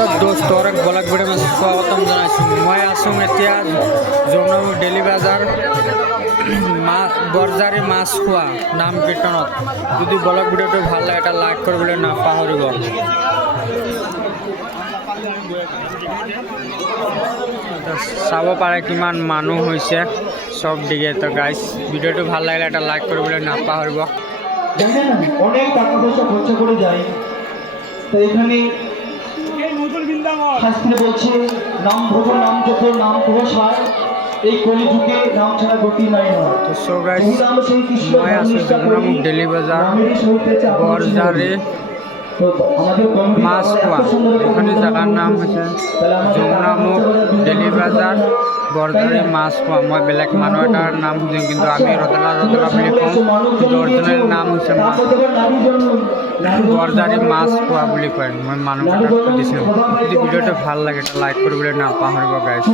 Hello দোস্ত অনেক blog video স্বাগতম জানাইছো। মই আছো এতিয়া যমুনামুখ ডেইলি বাজার বরজারি মাছ খোৱা নাম কীৰ্তনত। যদি ব্লগ ভিডিওটো ভাল লাগে এটা লাইক কৰিবলৈ নাপাহৰিব। চাব পাৰে কিমান মানুহ হৈছে সব দিকে। তো গাইস ভিডিওটো ভাল লাগিলে এটা লাইক কৰিবলৈ নাপাহৰিব। দেখেন অনেক টাকা পয়সা খরচা করে যায়, তো এখানে শাস্ত্রে বলছে নাম ভোগ নাম যত নাম ঘোষ হয়, এই কলিযুগে নাম ছাড়া গতি নাই নয়। তো সো গাইস মই আছো যমুনামুখ ডেইলি বাজার বরজারি মাছ খোৱা। এখানে জায়গার নাম হচ্ছে যমুনামুখ ডেইলি বাজার বরজারি মাছ খোৱা। মই বেলেগ মানুহ এটাৰ নাম শুনিম, কিন্তু আমি রতলা বুলি কওঁ, কিন্তু অরিজিনাল নাম হৈছে বরজারি মাছ খোৱা বুলি কয়। মই মানুহ এটাক সুধিছিলোঁ। যদি ভিডিওটো ভাল লাগে লাইক কৰিবলৈ নাপাহৰিব গাইস।